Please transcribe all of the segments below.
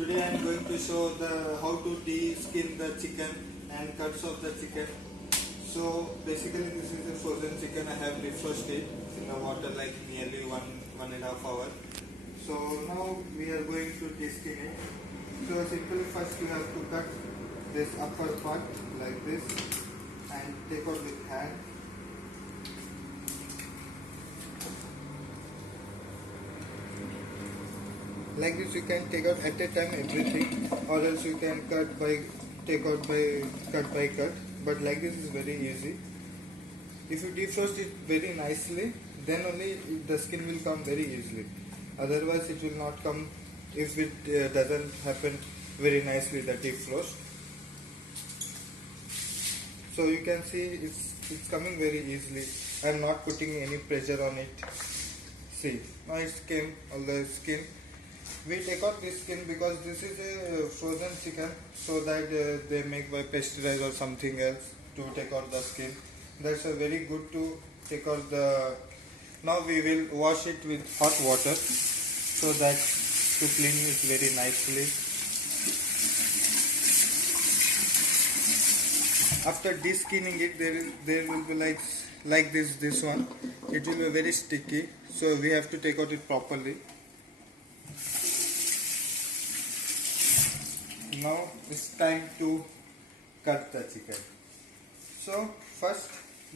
Today I am going to show the how to de-skin the chicken and cuts of the chicken. So basically this is a frozen chicken. I have defrosted in the water like nearly 1.5 hours. So now we are going to de-skin it. So simply first you have to cut this upper part like this and take out with hand. Like this you can take out at a time everything, or else you can cut by cut. But like this is very easy. If you defrost it very nicely, then only the skin will come very easily. Otherwise it will not come if it doesn't happen very nicely, the defrost. So you can see it's coming very easily. I am not putting any pressure on it. See, now it came all the skin. We take out this skin because this is a frozen chicken, so that they make by pasteurized or something else to take out the skin. That's a very good to take out the. Now we will wash it with hot water so that to clean it very nicely. After de-skinning it, there will be like this one. It will be very sticky, so we have to take out it properly. Now it's time to cut the chicken. So first,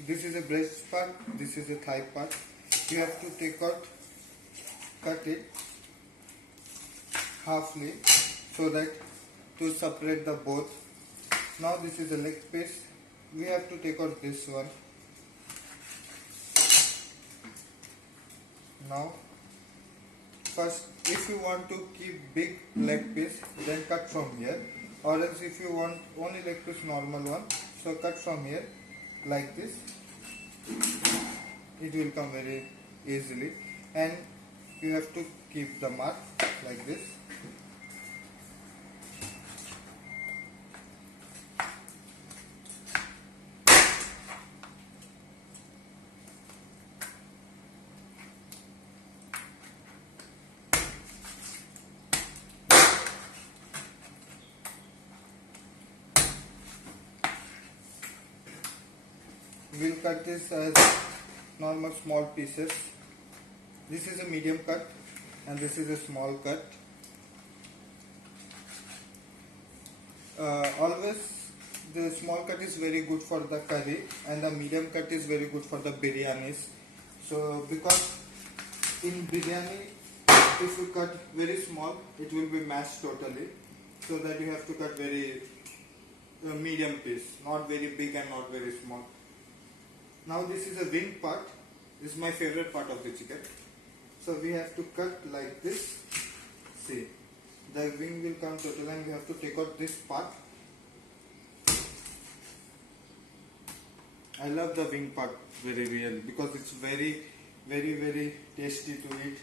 this is a breast part, this is a thigh part. You have to cut it halfly so that to separate the both. Now this is a leg piece. We have to take out this one. Now first, if you want to keep big leg piece, then cut from here, or else if you want only leg piece, normal one, so cut from here like this. It will come very easily, and you have to keep the mark like this. We'll cut this as normal small pieces. This is a medium cut and this is a small cut. Always the small cut is very good for the curry and the medium cut is very good for the biryanis. So because in biryani, if you cut very small, it will be mashed totally. So that you have to cut very medium piece, not very big and not very small. Now this is a wing part. This is my favorite part of the chicken. So we have to cut like this. See, the wing will come total and we have to take out this part. I love the wing part very really because it's very tasty to eat,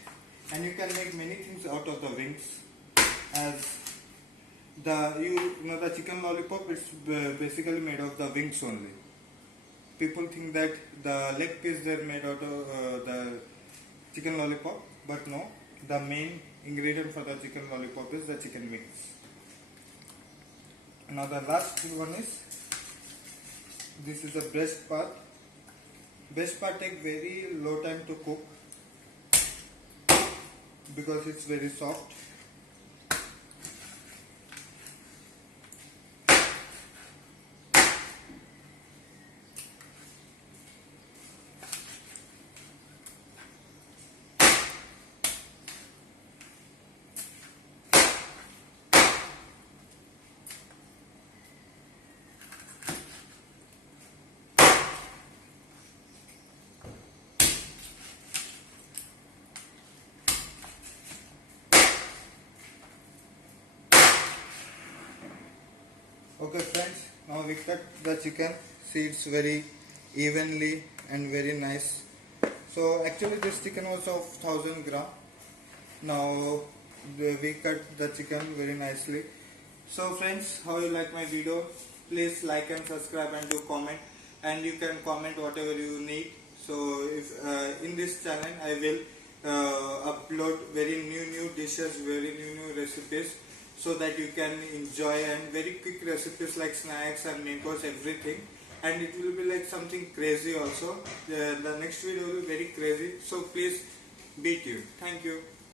and you can make many things out of the wings. As the chicken lollipop, it's basically made of the wings only. People think that the leg piece they're made out of the chicken lollipop, but no, the main ingredient for the chicken lollipop is the chicken wings. Now the last one is, this is the breast part. Breast part take very low time to cook because it's very soft. Okay friends, now we cut the chicken. See, it's very evenly and very nice. So actually this chicken was of 1000 gram. Now we cut the chicken very nicely. So friends, how you like my video? Please like and subscribe and do comment, and you can comment whatever you need. So if in this channel I will upload very new dishes, very new recipes. so that you can enjoy, and very quick recipes like snacks and mangoes, everything. And it will be like something crazy also. The next video will be very crazy, so please be tuned. Thank you.